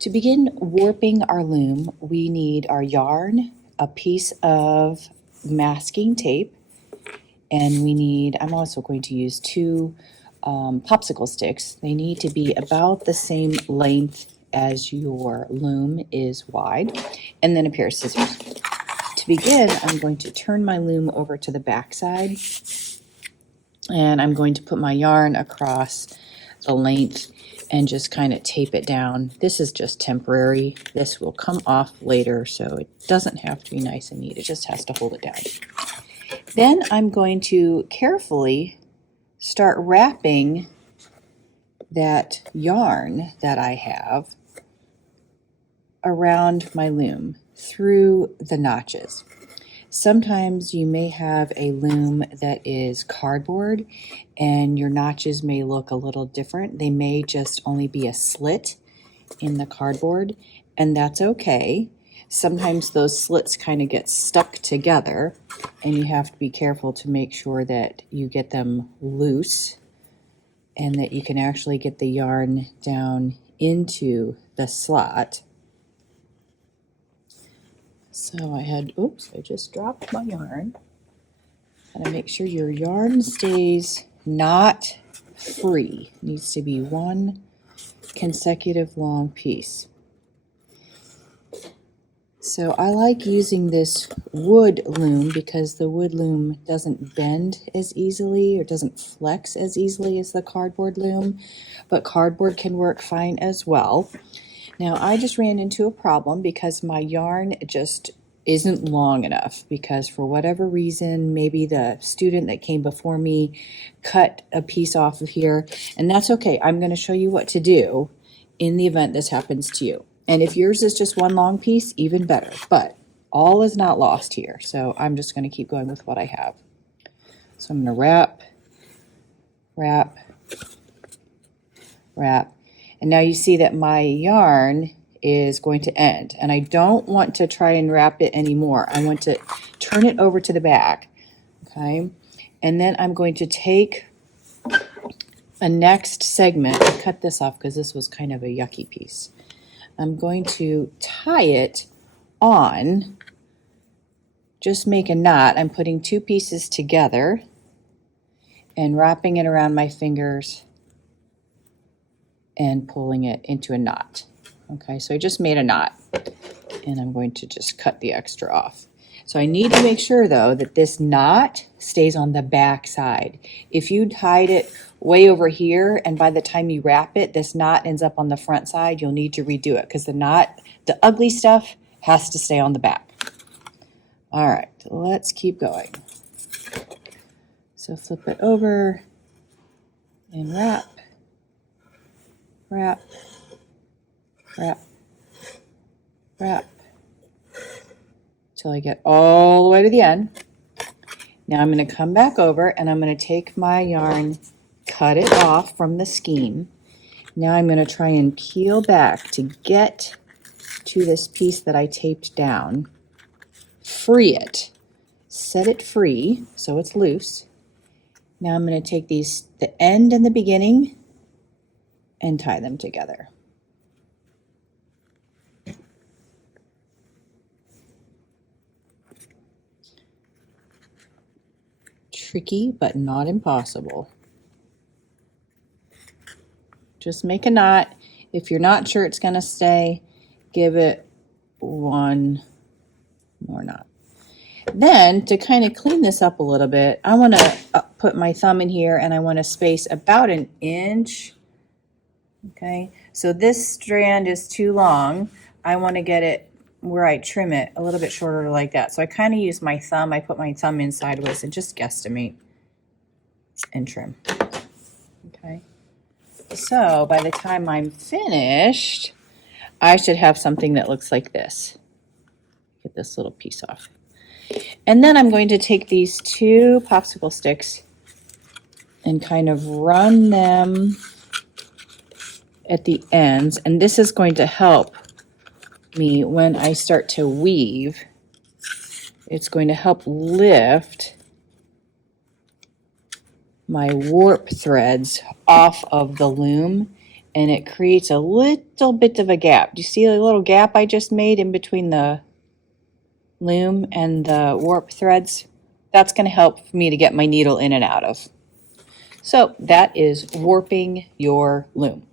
To begin warping our loom, we need our yarn, a piece of masking tape, and we need, I'm also going to use two popsicle sticks. They need to be about the same length as your loom is wide, and then a pair of scissors. To begin, I'm going to turn my loom over to the back side, and I'm going to put my yarn across the length and just kind of tape it down. This is just temporary. This will come off later, so it doesn't have to be nice and neat. It just has to hold it down. Then I'm going to carefully start wrapping that yarn that I have around my loom through the notches. Sometimes you may have a loom that is cardboard and your notches may look a little different. They may just only be a slit in the cardboard, and that's okay. Sometimes those slits kind of get stuck together, and you have to be careful to make sure that you get them loose and that you can actually get the yarn down into the slot. So I just dropped my yarn. And make sure your yarn stays not free. It needs to be one consecutive long piece. So I like using this wood loom because the wood loom doesn't bend as easily or doesn't flex as easily as the cardboard loom, but cardboard can work fine as well. Now I just ran into a problem because my yarn just isn't long enough, because for whatever reason, maybe the student that came before me cut a piece off of here, and that's okay. I'm going to show you what to do in the event this happens to you. And if yours is just one long piece, even better, but all is not lost here. So I'm just going to keep going with what I have. So I'm going to wrap, wrap, wrap. And now you see that my yarn is going to end, and I don't want to try and wrap it anymore. I want to turn it over to the back, okay? And then I'm going to take a next segment and cut this off because this was kind of a yucky piece. I'm going to tie it on, just make a knot. I'm putting two pieces together and wrapping it around my fingers and pulling it into a knot. Okay, so I just made a knot, and I'm going to just cut the extra off. So I need to make sure, though, that this knot stays on the back side. If you tied it way over here, and by the time you wrap it, this knot ends up on the front side, you'll need to redo it, because the knot, the ugly stuff, has to stay on the back. All right, let's keep going. So flip it over and wrap, wrap, wrap, wrap, till I get all the way to the end. Now I'm going to come back over and I'm going to take my yarn, cut it off from the skein. Now I'm going to try and peel back to get to this piece that I taped down. Free it. Set it free so it's loose. Now I'm going to take these, the end and the beginning, and tie them together. Tricky, but not impossible. Just make a knot. If you're not sure it's going to stay, give it one more knot. Then, to kind of clean this up a little bit, I want to put my thumb in here, and I want to space about an inch. Okay, so this strand is too long. I want to get it where I trim it a little bit shorter like that. So I kind of use my thumb. I put my thumb in sideways and just guesstimate and trim. Okay, so by the time I'm finished, I should have something that looks like this. Get this little piece off. And then I'm going to take these two popsicle sticks and kind of run them at the ends, and this is going to help me when I start to weave. It's going to help lift my warp threads off of the loom and it creates a little bit of a gap. Do you see a little gap I just made in between the loom and the warp threads? That's going to help me to get my needle in and out of. So that is warping your loom.